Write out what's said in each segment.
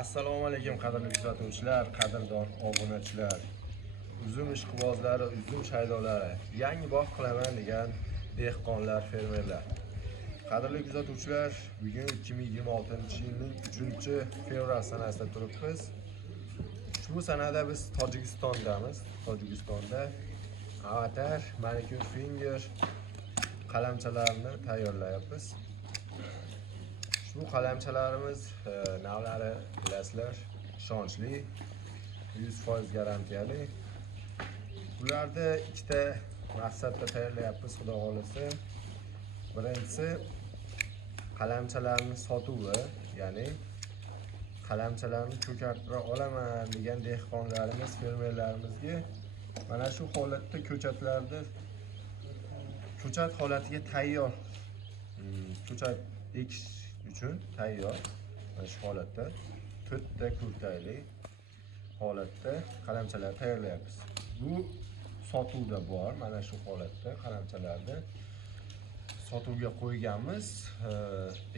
Assalomu alaykum qadrli kuzatuvchilar, qadrdon obunachilar, uzum ishqibozlari, uzum shaydolari, yangi bog' qilaman degan dehqonlar, fermerlar. Qadrli kuzatuvchilar, bugun 2026-yilning 3-fevral sanasida turibmiz. Ushbu sanada biz Tojikistondamiz. Tojikistonda Avatar, Manicure Finger qalamchalarini tayyorlayapmiz. Bu qalamchalarimiz navlari bilasizlar, ishonchli, 100% garantiyali. Bularda ikkita maqsadda tayyorlayapmiz, xudo xolisa. Birinchisi qalamchalarni sotuvi, ya'ni qalamchalarni ko'kartira olaman degan dehqonlarimiz, fermerlarimizga mana shu holatda ko'chatlarni ko'chat holatiga tayyor, ko'chat ekish uchun tayyor mana shu holatda 4 ta kurtayli holatda qalamchalar tayyorlayapmiz. Bu sotuvda bor, mana shu holatda qalamchalarni sotuvga qo'yganmiz.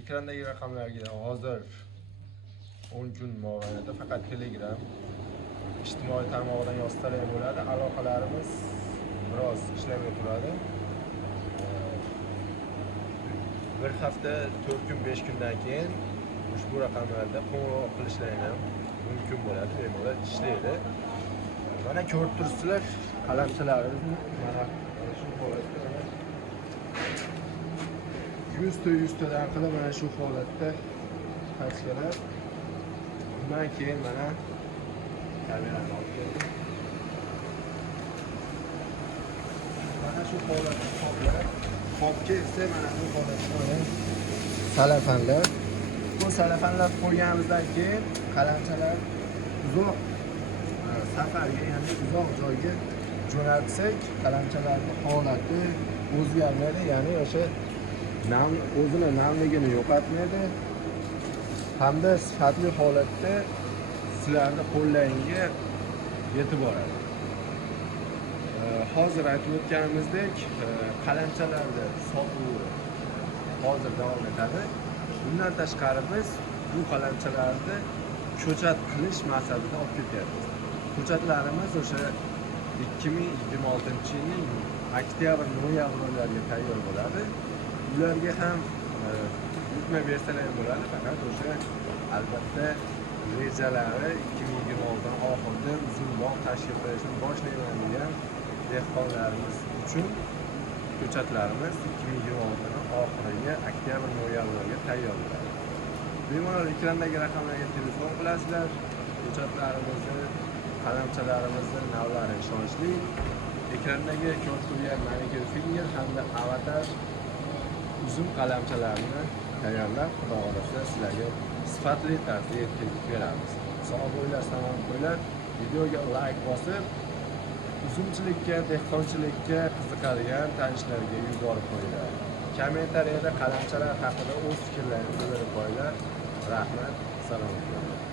Ekrandagi raqamlarga hozir 10 kun mobaynida faqat Telegram ijtimoiy tarmog'idan yozsalar bo'ladi. Aloqalarimiz biroz ishlamay turadi. Bir hafta 4 kun 5 kundan keyin ushbu raqamlarda qo'ng'iroq qilishlaring ham mumkin bo'ladi, bemalol ishlaydi. Mana ko'rib turibsizlar qalamchalarimizni, mana shu holatda 100 tadan qilib mana shu holatda tashkillar. Bundan keyin mana kamerani olib keldim. Mana shu holatda qoplar, qopga esa mana bu holatda salafanlar. Bu salafanlar qo'yganimizdan keyin qalamchalar uzoq safarga, ya'ni uzoq joyga jo'natsak, qalamchalarning holati o'zgarmaydi, ya'ni o'sha o'zini namligini yo'qotmaydi hamda sifatli holatda sizlarning qo'llaringizga yetib boradi. Hozir aytib o'tganimizdek, qalamchalarni sotuvi hozir davom etadi. Bundan tashqari biz bu qalamchalarni ko'chat qilish maqsadida olib ketyapmiz. Ko'chatlarimiz o'sha 2026-yilning oktyabr-noyabr oylariga tayyor bo'ladi. Ularga ham buyurtma bersalar bo'ladi, faqat o'sha albatta rejalari 2026 oxirida uzun bog' tashkil qilishni boshlayman degan dehqonlarimiz uchun ko'chatlarimiz 2026 oxiriga oktyabr-noyabrga tayyor bo'ladi. Bemalol ekrandagi raqamlarga telefon qilasizlar. Ko'chatlarimizni, qalamchalarimizni navlari ishonchli. Ekrandagi ko'rib turgan Manicure Finger hamda Avatar uzum qalamchalarini tayyorlab, xudo xolasa sizlarga sifatli tarzda yetkazib beramiz. Sog' bo'linglar, salomat bo'linglar. Videoga like bosib, uzumchilikka, dehqonchilikka qiziqadigan tanishlarga yuborib qo'yinglar. Kommentariyada qalamchalar haqida o'z fikrlaringizni bildirib qo'yinglar. Rahmat, salomat bo'ling.